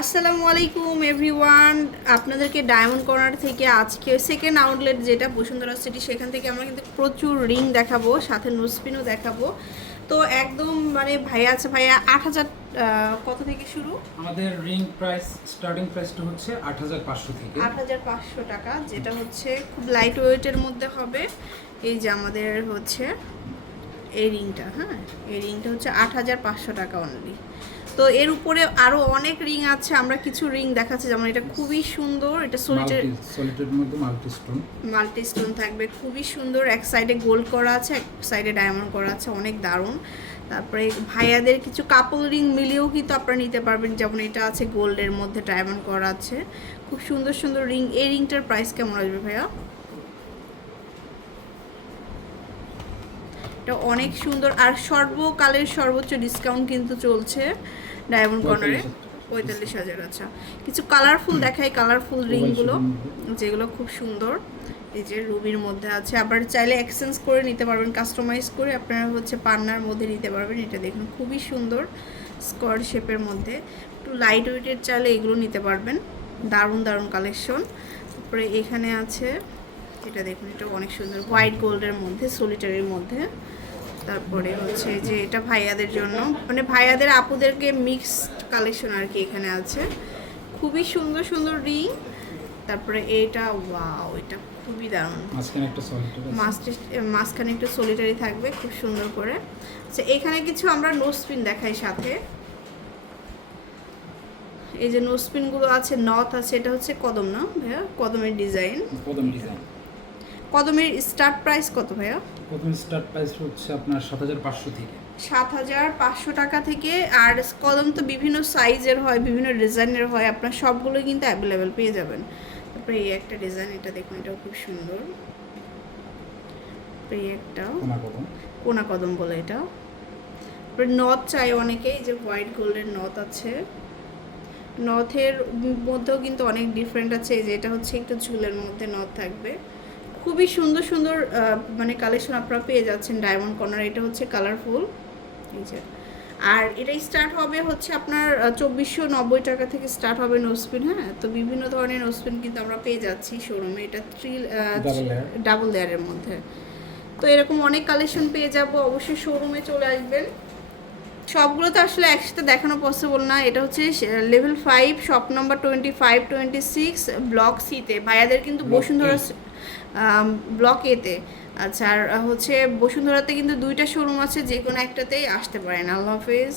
আসসালামু আলাইকুম এভরিওয়ান আপনাদেরকে ডায়মন্ড কর্নার থেকে আজকে সেকেন্ড আউটলেট যেটা বসুন্ধরা সিটি সেখান থেকে আমরা কিন্তু প্রচুর রিং দেখাবো সাথে নোসপিনও দেখাবো। তো একদম মানে ভাইয়া আছে ভাইয়া আট হাজার কত থেকে শুরু? আমাদের রিং প্রাইস স্টার্টিং প্রাইসটা হচ্ছে আট হাজার পাঁচশো থেকে। আট হাজার পাঁচশো টাকা যেটা হচ্ছে খুব লাইট ওয়েটের মধ্যে হবে। এই যে আমাদের হচ্ছে এই রিংটা হ্যাঁ? এই রিংটা হচ্ছে আট হাজার পাঁচশো টাকা অনলি তো এর উপরে আরও অনেক রিং আছে আমরা কিছু রিং দেখাচ্ছি। যেমন এটা খুবই সুন্দর এটা সোলিটার সলিটের মধ্যে মাল্টি স্টোন মাল্টি স্টোন থাকবে খুবই সুন্দর। এক সাইডে গোল্ড করা আছে এক সাইডে ডায়মন্ড করা আছে অনেক দারুণ। তারপরে ভাইয়াদের কিছু কাপল রিং মিলিয়েও কিন্তু আপনারা নিতে পারবেন। যেমন এটা আছে গোল্ডের মধ্যে ডায়মন্ড করা আছে। খুব সুন্দর সুন্দর রিং এই রিংটার প্রাইস কেমন আসবে ভাইয়া? এটা অনেক সুন্দর আর সর্বকালের সর্বোচ্চ ডিসকাউন্ট কিন্তু চলছে ডায়মন্ড কর্নারে পঁয়তাল্লিশ হাজার আচ্ছা। কিছু কালারফুল দেখাই কালারফুল রিংগুলো যেগুলো খুব সুন্দর। এই যে রুবির মধ্যে আছে। আবার চাইলে এক্সচেঞ্জ করে নিতে পারবেন কাস্টমাইজ করে আপনারা হচ্ছে পান্নার মধ্যে নিতে পারবেন। এটা দেখুন খুবই সুন্দর স্কোয়ার শেপের মধ্যে। একটু লাইট ওয়েটের চাইলে এগুলো নিতে পারবেন। দারুণ দারুণ কালেকশন তারপরে এখানে আছে এটা দেখুন এটা অনেক সুন্দর। হোয়াইট গোল্ডের মধ্যে সলিটারির মধ্যে। তারপরে হচ্ছে যে এটা ভাইয়াদের জন্য। মানে ভাইয়াদের আপুদেরকে মিক্সড কালেকশন আর কি এখানে আছে। খুবই সুন্দর সুন্দর রিং তারপরে এটা ওয়াও এটা খুবই দারুণ। মাঝখানে একটা সলিটার আছে। মাস্টে মাঝখানে একটু সলিটারি থাকবে খুব সুন্দর করে। আচ্ছা এখানে কিছু আমরা নোসপিন দেখাই সাথে। এই যে নোসপিনগুলো আছে নথ আছে এটা হচ্ছে কদম না ভাইয়া? কদমের ডিজাইন কদম ডিজাইন কদমের স্টার্ট প্রাইস কত ভাইয়া? প্রথম স্টার্ট প্রাইস হচ্ছে আপনার সাত হাজার পাঁচশো থেকে। সাত হাজার পাঁচশো টাকা থেকে আর কদম তো বিভিন্ন সাইজের হয় বিভিন্ন ডিজাইনের হয় আপনার সবগুলো কিন্তু অ্যাভেলেবেল পেয়ে যাবেন। তারপরে এই একটা ডিজাইন এটা দেখুন এটাও খুব সুন্দর। এই একটা কোনা কদম। বলে এটা। তারপরে নথ চাই অনেকে এই যে হোয়াইট গোল্ডের নথ আছে। নথের মধ্যেও কিন্তু অনেক ডিফারেন্ট আছে এই যে এটা হচ্ছে একটু ঝুলের মধ্যে নথ থাকবে। খুবই সুন্দর সুন্দর মানে কালেকশন আপনারা পেয়ে যাচ্ছেন ডায়মন্ড কর্নার এটা হচ্ছে কালারফুল এই যে। আর এটাই স্টার্ট হবে হচ্ছে আপনার চব্বিশশো নব্বই টাকা থেকে স্টার্ট হবে নোসপিন হ্যাঁ? তো বিভিন্ন ধরনের নোসপিন কিন্তু আমরা পেয়ে যাচ্ছি শোরুমে এটা থ্রি ডাবল লেয়ারের মধ্যে। তো এরকম অনেক কালেকশন পেয়ে যাব। অবশ্যই শোরুমে চলে আসবেন। সবগুলো তো আসলে একসাথে দেখানো পসিবল না। এটা হচ্ছে level five shop number twenty five twenty six block সিতে ভাইয়াদের কিন্তু বসুন্ধরা। ব্লক এতে আচ্ছা আর হচ্ছে বসুন্ধরাতে কিন্তু দুইটা শোরুম আছে যে কোনো একটাতেই আসতে পারেন। আল্লাহ হাফেজ।